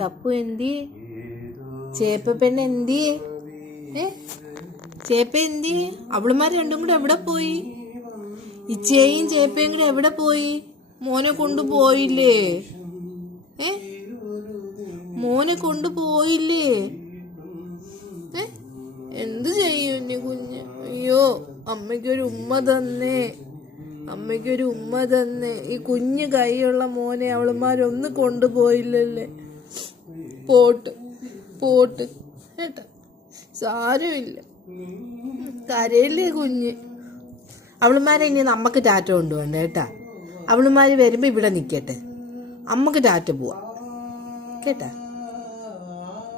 തപ്പു എന്തി? ചേപ്പ പെണ്ണ് എന്തി? ചേപ്പ എന്തി? അവളുമാർ രണ്ടും കൂടെ എവിടെ പോയി? ഇച്ചയും ചേപ്പയും കൂടെ എവിടെ പോയി? മോനെ കൊണ്ടുപോയില്ലേ? മോനെ കൊണ്ടുപോയില്ലേ? എന്ത് ചെയ്യും ഇനി കുഞ്ഞ്? അയ്യോ, അമ്മയ്ക്കൊരു ഉമ്മ തന്നേ, അമ്മയ്ക്കൊരു ഉമ്മ തന്നേ. ഈ കുഞ്ഞു കൈയുള്ള മോനെ അവളുമാരൊന്ന് കൊണ്ടുപോയില്ലല്ലേ. പോട്ട് പോട്ട് കേട്ടാ, സാരമില്ല, കരയില്ലേ കുഞ്ഞ്. അവളുമാരെ ഇനി നമ്മക്ക് ടാറ്റ കൊണ്ടുപോകണ്ട കേട്ടാ. അവളുമാര് വരുമ്പോ ഇവിടെ നിക്കട്ടെ, അമ്മക്ക് ടാറ്റ പോവാ കേട്ടാ.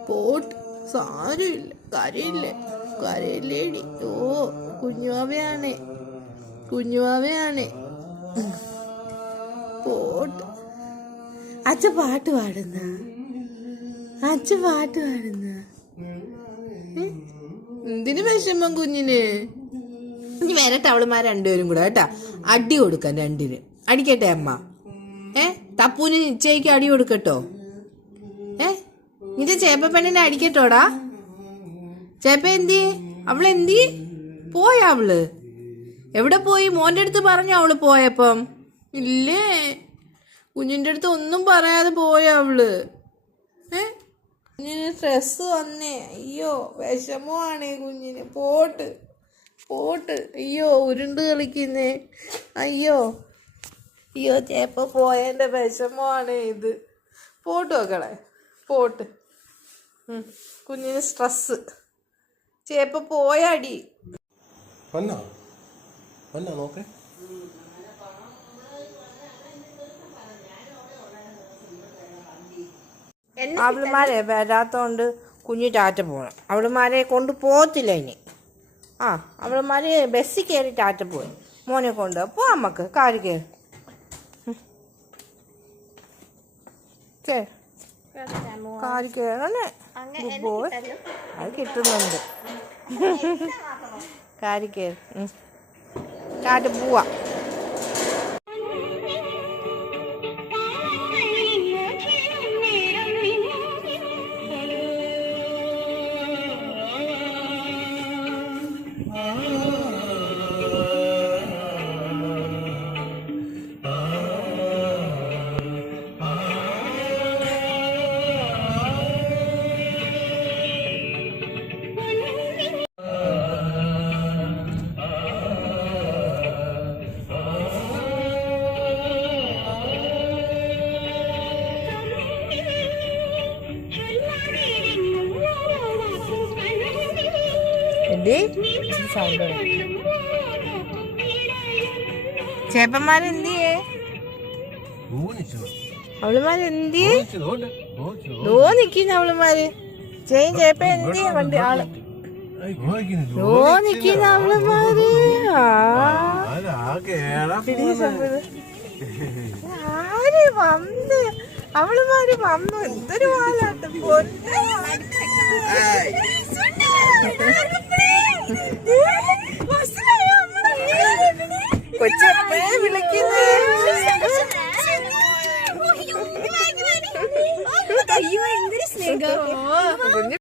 പോട്ട്, സാരമില്ല, കരയില്ലേ, കരയില്ലേടി. ഓ കുഞ്ഞുവാവയാണേ, കുഞ്ഞുവാവയാണേ. പോട്ട്. അച്ഛ പാട്ട് പാടുന്ന, അച്ഛ പാട്ട് പാടുന്ന. എന്തിനു വിഷമം കുഞ്ഞിന്? ഇനി വരട്ടെ അവളുമാർ രണ്ടുപേരും കൂടെ കേട്ടാ. അടി കൊടുക്കാൻ രണ്ടിന്. അടിക്കട്ടെ അമ്മ. തപ്പൂന് നിശ്ചയിക്ക് അടി കൊടുക്കട്ടോ. നിന്റെ ചേപ്പ പെണ്ണിനെ അടിക്കട്ടോടാ. ചേപ്പ എന്തി? അവളെന്തി? പോയ അവള്? എവിടെ പോയി? മോന്റെ അടുത്ത് പറഞ്ഞു അവള് പോയപ്പം? ഇല്ലേ, കുഞ്ഞിന്റെ അടുത്ത് ഒന്നും പറയാതെ പോയ അവള്. കുഞ്ഞിന് സ്ട്രെസ് വന്നേ. അയ്യോ, വിഷമമാണേ കുഞ്ഞിന്. Pot pot. അയ്യോ, ഉരുണ്ട് കളിക്കുന്നേ. അയ്യോ അയ്യോ, ചേപ്പ പോയതിന്റെ വിഷമമാണ് ഇത്. പോട്ട് മക്കളെ, പോട്ട്. കുഞ്ഞിന് സ്ട്രെസ്. ചേപ്പ പോയാടി. നോക്കേ. അവളുമാരെ വരാത്തോണ്ട് കുഞ്ഞു ടാറ്റ പോകണം. അവളുമാരെ കൊണ്ട് പോകത്തില്ല ഇനി. അവളുമാര് ബസ്സിൽ കയറി ടാറ്റ പോയി. മോനെ കൊണ്ട് പോ, അമ്മക്ക് കാറ് കയറി. കാറ് കയറണേ. Good boy. അത് കിട്ടുന്നുണ്ട്. കാറ് കയറി ടാറ്റ പോവാ. ചേപ്പന്മാരെന്തിയേ? അവളുമാരെന്തിയേ? ദോ നിക്കുന്ന അവളുമാര്. ചേപ്പ എന്തിയേ? വണ്ടി ആള് ദോ നിക്കുന്ന അവളുമാര്. ആര് വന്ന്? അവളുമാര് വന്നു. എന്തൊരു വാലാട്ടം.